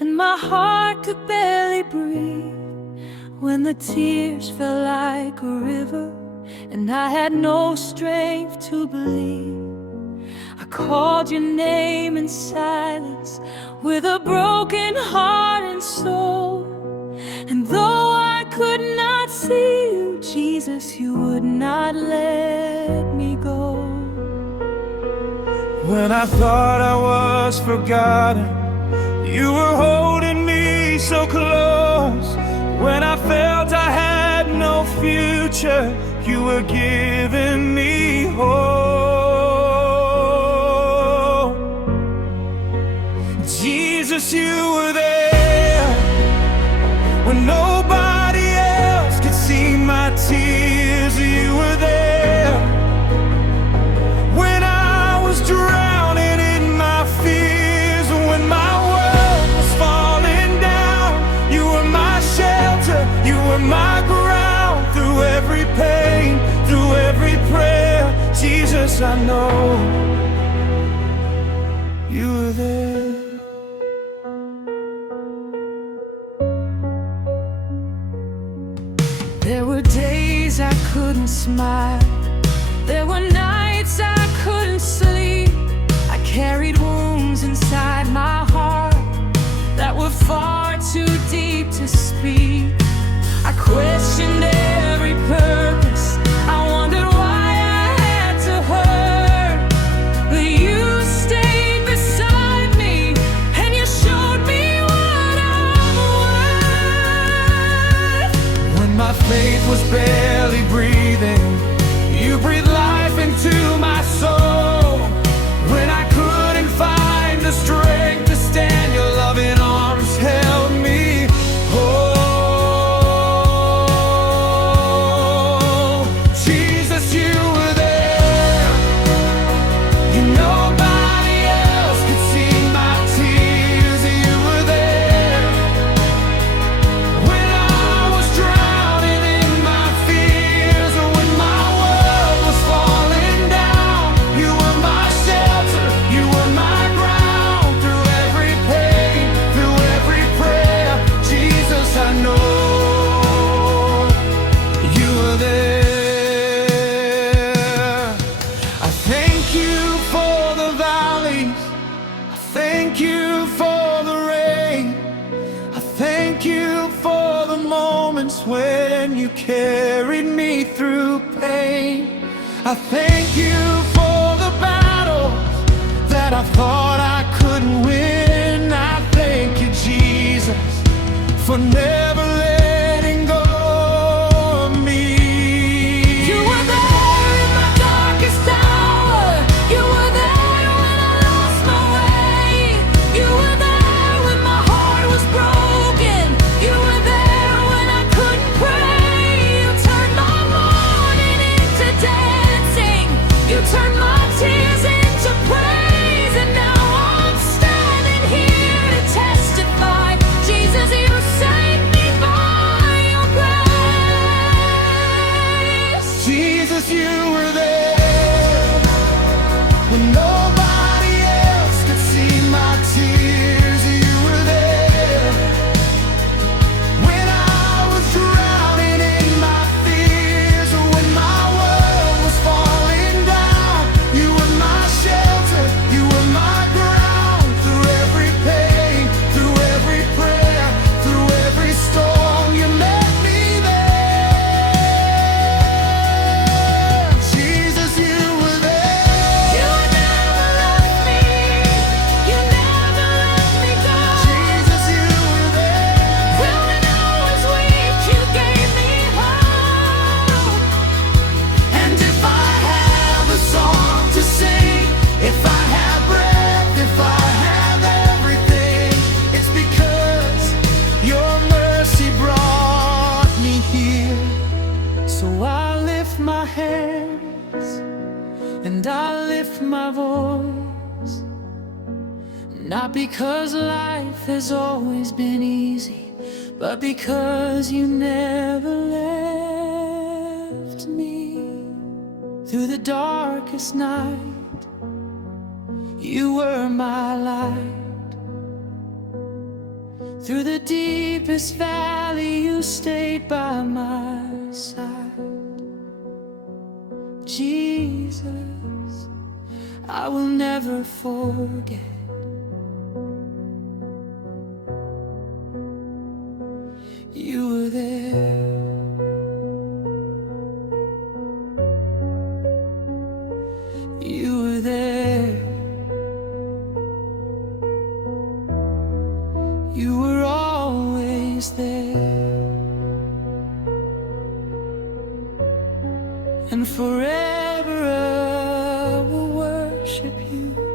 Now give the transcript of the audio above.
and my heart could barely breathe when the tears fell like a river and I had no strength to believe. I called your name in silence with a broken heart and soul, and though I could not see you, Jesus, you would not let me go. When I thought I was forgotten, you were holding me so close. When I felt I had no future, you were giving me hope. Jesus, you were there when nobody else could see my tears. You were there when I was drowning in my fears. When my world was falling down, you were my shelter, you were my ground. Through every pain, through every prayer, Jesus, I know you were there. There were days I couldn't smile, there were nights I couldn't sleep. I carried wounds inside my heart that were far too deep to speak. I questioned every purpose, I wondered why I had to hurt, but you stayed beside me and you showed me what I'm worth. When my faith was barely breathing, you breathed life into my soul. When I couldn't find the strength to stand, your loving arms held me whole. Jesus, you were there. You nobody else could see my tears. You were there when I was drowning in my fears. When my world was falling down, you were my shelter, you were my ground. Through every pain, through every prayer, Jesus, I know you were there. I thank you for the valleys, I thank you for the rain, I thank you for the moments when you carried me through pain. I thank you for the battles that I thought I couldn't win. I thank you, Jesus, for never letting go of me. You were there in my darkest hour, you were there when I lost my way, you were there when my heart was broken, you were there when I couldn't pray. You turned my mourning into dancing, you turned my tears into praise, and now I'm standing here to testify, Jesus, you saved me by your grace. Jesus, you were there when nobody else could see my tears. You were there when I was drowning in my fears. When my world was falling down, you were my shelter, you were my ground. Through every pain, through every prayer, through every storm, you met me there. Jesus, you were there. You never left me, you never let me go. Jesus, you were there. When I was weak, you gave me hope. And if I have a song to sing, if I have breath, if I have everything, it's because your mercy brought me here. So I lift my hands and I lift my voice, not because life has always been easy, but because you never left me. Through the darkest night, you were my light. Through the deepest valley, you stayed by my side. Jesus, I will never forget. You were there. You were there. You were always there. And forever I will worship you.